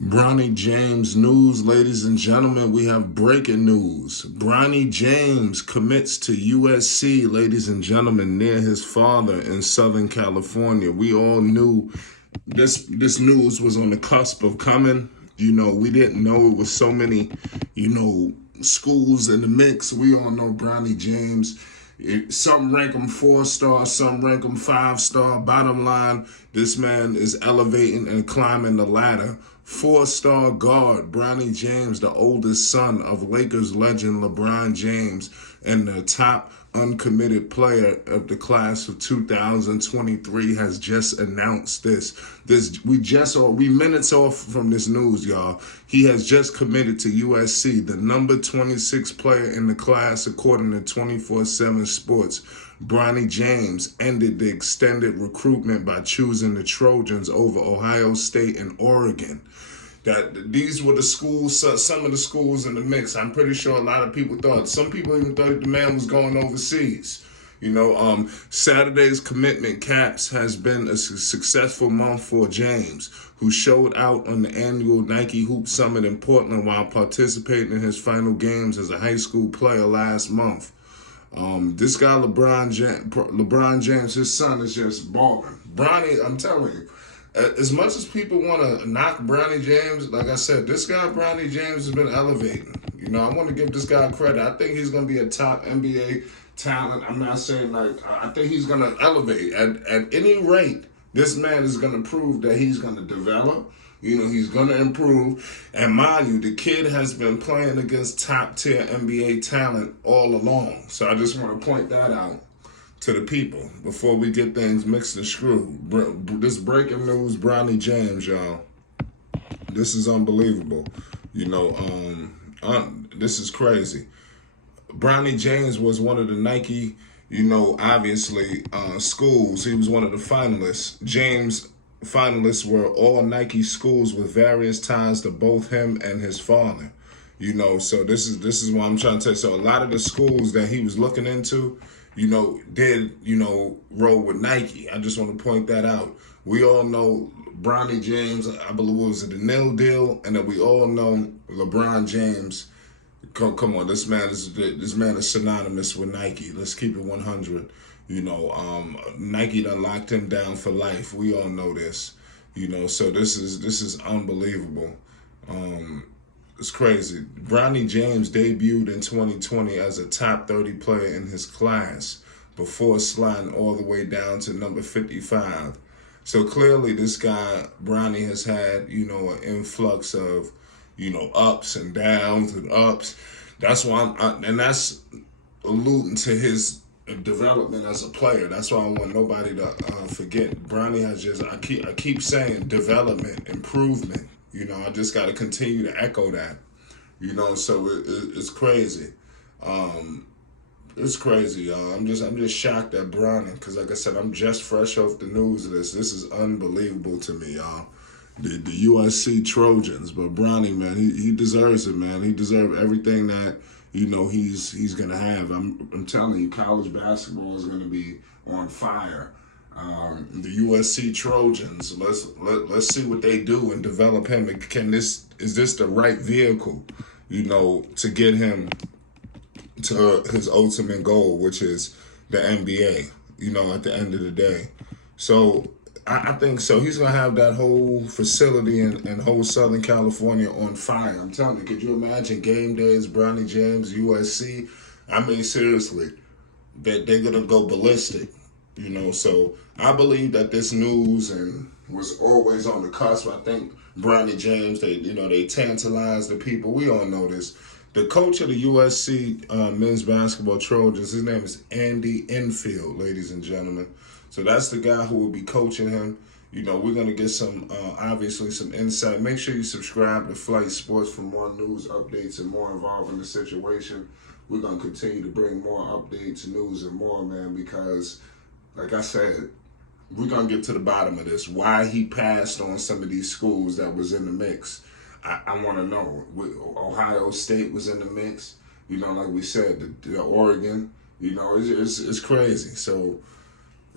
Bronny James news, ladies and gentlemen. We have breaking news. Bronny James commits to USC, ladies and gentlemen, near his father in Southern California. We all knew this news was on the cusp of coming. We didn't know it was so many, schools in the mix. We all know Bronny James. Some rank him 4-star, some rank him 5-star. Bottom line, this man is elevating and climbing the ladder. 4-star guard Bronny James, the oldest son of Lakers legend LeBron James, and the top uncommitted player of the class of 2023, has just announced this. We minutes off from this news, y'all. He has just committed to USC, the number 26 player in the class, according to 24/7 Sports. Bronny James ended the extended recruitment by choosing the Trojans over Ohio State and Oregon. That these were the schools, some of the schools in the mix. I'm pretty sure a lot of people thought, some people even thought the man was going overseas. Saturday's commitment caps has been a successful month for James, who showed out on the annual Nike Hoop Summit in Portland while participating in his final games as a high school player last month. This guy, LeBron James, his son, is just balling. Bronny, I'm telling you, as much as people want to knock Bronny James, like I said, this guy, Bronny James, has been elevating. I want to give this guy credit. I think he's going to be a top NBA talent. I'm not saying I think he's going to elevate. At any rate, this man is going to prove that he's going to develop. He's going to improve. And mind you, the kid has been playing against top-tier NBA talent all along. So I just want to point that out to the people before we get things mixed and screwed. This breaking news, Bronny James, y'all. This is unbelievable. This is crazy. Bronny James was one of the Nike, obviously, schools. He was one of the finalists. James finalists were all Nike schools with various ties to both him and his father. So this is what I'm trying to tell you. So a lot of the schools that he was looking into, did, roll with Nike. I just want to point that out. We all know Bronny James, I believe it was the nil deal, and then we all know LeBron James. Come on, this man is synonymous with Nike. Let's keep it 100. Nike done locked him down for life. We all know this. So this is unbelievable. It's crazy. Bronny James debuted in 2020 as a top 30 player in his class before sliding all the way down to number 55. So clearly this guy, Bronny, has had, an influx of, ups and downs and ups. That's why and that's alluding to his development as a player. That's why I want nobody to forget. Bronny has I keep saying development, improvement. I just got to continue to echo that. So it's crazy. It's crazy, y'all. I'm just shocked at Bronny because, like I said, I'm just fresh off the news of this. This is unbelievable to me, y'all. The USC Trojans, but Bronny, man, he deserves it, man. He deserves everything that he's gonna have. I'm telling you, college basketball is gonna be on fire. The USC Trojans, let's see what they do and develop him. Is this the right vehicle, to get him to his ultimate goal, which is the NBA, at the end of the day. So I think so. He's going to have that whole facility and whole Southern California on fire. I'm telling you, could you imagine game days, Bronny James, USC? I mean, seriously, they're going to go ballistic, So I believe that this news was always on the cusp. I think Bronny James, they tantalized the people. We all know this. The coach of the USC men's basketball Trojans, his name is Andy Enfield, ladies and gentlemen. So that's the guy who will be coaching him. We're going to get obviously some insight. Make sure you subscribe to Flight Sports for more news, updates, and more involving the situation. We're going to continue to bring more updates, news, and more, man, because, like I said, we're going to get to the bottom of this. Why he passed on some of these schools that was in the mix. I want to know. Ohio State was in the mix. Like we said, the Oregon. It's crazy. So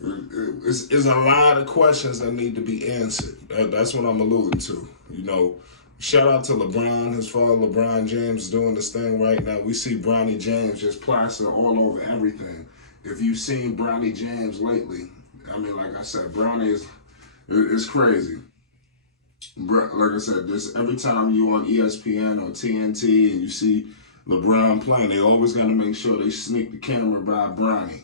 it's a lot of questions that need to be answered. That's what I'm alluding to. Shout out to LeBron. His father, LeBron James, is doing this thing right now. We see Bronny James just plastered all over everything. If you've seen Bronny James lately, I mean, like I said, Bronny is crazy. Like I said, this every time you on ESPN or TNT and you see LeBron playing, they always got to make sure they sneak the camera by Bronny.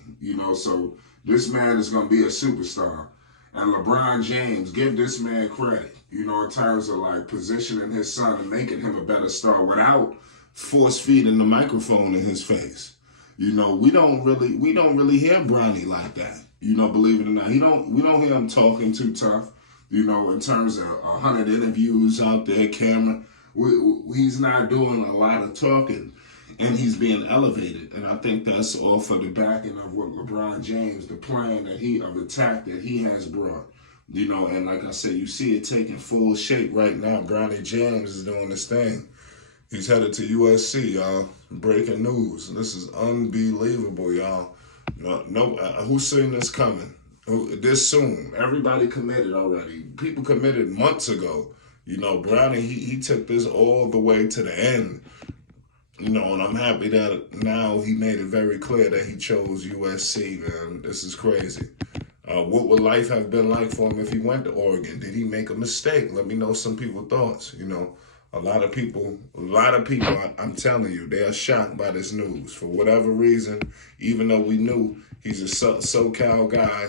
So this man is going to be a superstar. And LeBron James, give this man credit, in terms of like positioning his son and making him a better star without force feeding the microphone in his face. We don't really hear Bronny like that. Believe it or not, we don't hear him talking too tough. In terms of 100 interviews out there, camera, he's not doing a lot of talking, and he's being elevated. And I think that's all for the backing of what LeBron James, the plan of attack that he has brought. And like I said, you see it taking full shape right now. Bronny James is doing this thing. He's headed to USC, y'all. Breaking news. This is unbelievable, y'all. Who's seen this coming? This soon. Everybody committed already. People committed months ago. Bronny, he took this all the way to the end. And I'm happy that now he made it very clear that he chose USC, man. This is crazy. What would life have been like for him if he went to Oregon? Did he make a mistake? Let me know some people's thoughts. A lot of people, I'm telling you, they are shocked by this news. For whatever reason, even though we knew he's a SoCal guy,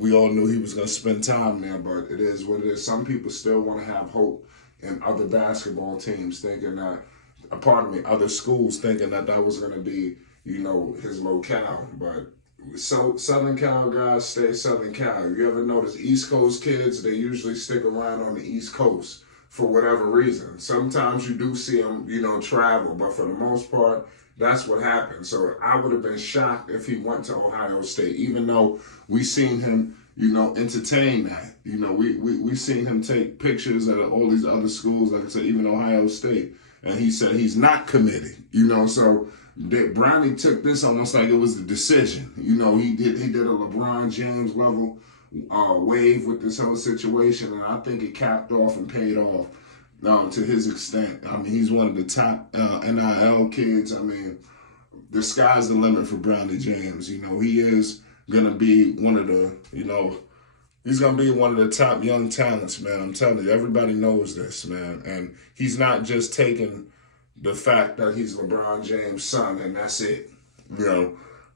we all knew he was going to spend time there, but it is what it is. Some people still want to have hope in other basketball teams thinking that, other schools thinking that was going to be, his locale. But Southern Cal guys stay Southern Cal. You ever notice East Coast kids, they usually stick around on the East Coast for whatever reason. Sometimes you do see them, travel, but for the most part, that's what happened. So I would have been shocked if he went to Ohio State, even though we seen him, entertain that. We seen him take pictures at all these other schools, like I said, even Ohio State, and he said he's not committed. So Bronny took this almost like it was the decision. He did a LeBron James level wave with this whole situation, and I think it capped off and paid off to his extent. I mean, he's one of the top NIL kids. I mean, the sky's the limit for Bronny James. He is gonna be one of the, he's gonna be one of the top young talents, man. I'm telling you, everybody knows this, man. And he's not just taking the fact that he's LeBron James' son and that's it.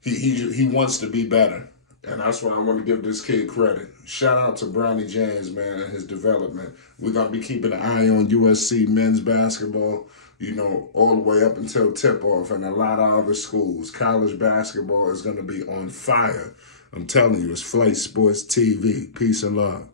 He wants to be better. And that's why I want to give this kid credit. Shout out to Bronny James, man, and his development. We're going to be keeping an eye on USC men's basketball, all the way up until tip-off, and a lot of other schools. College basketball is going to be on fire. I'm telling you, it's Flight Sports TV. Peace and love.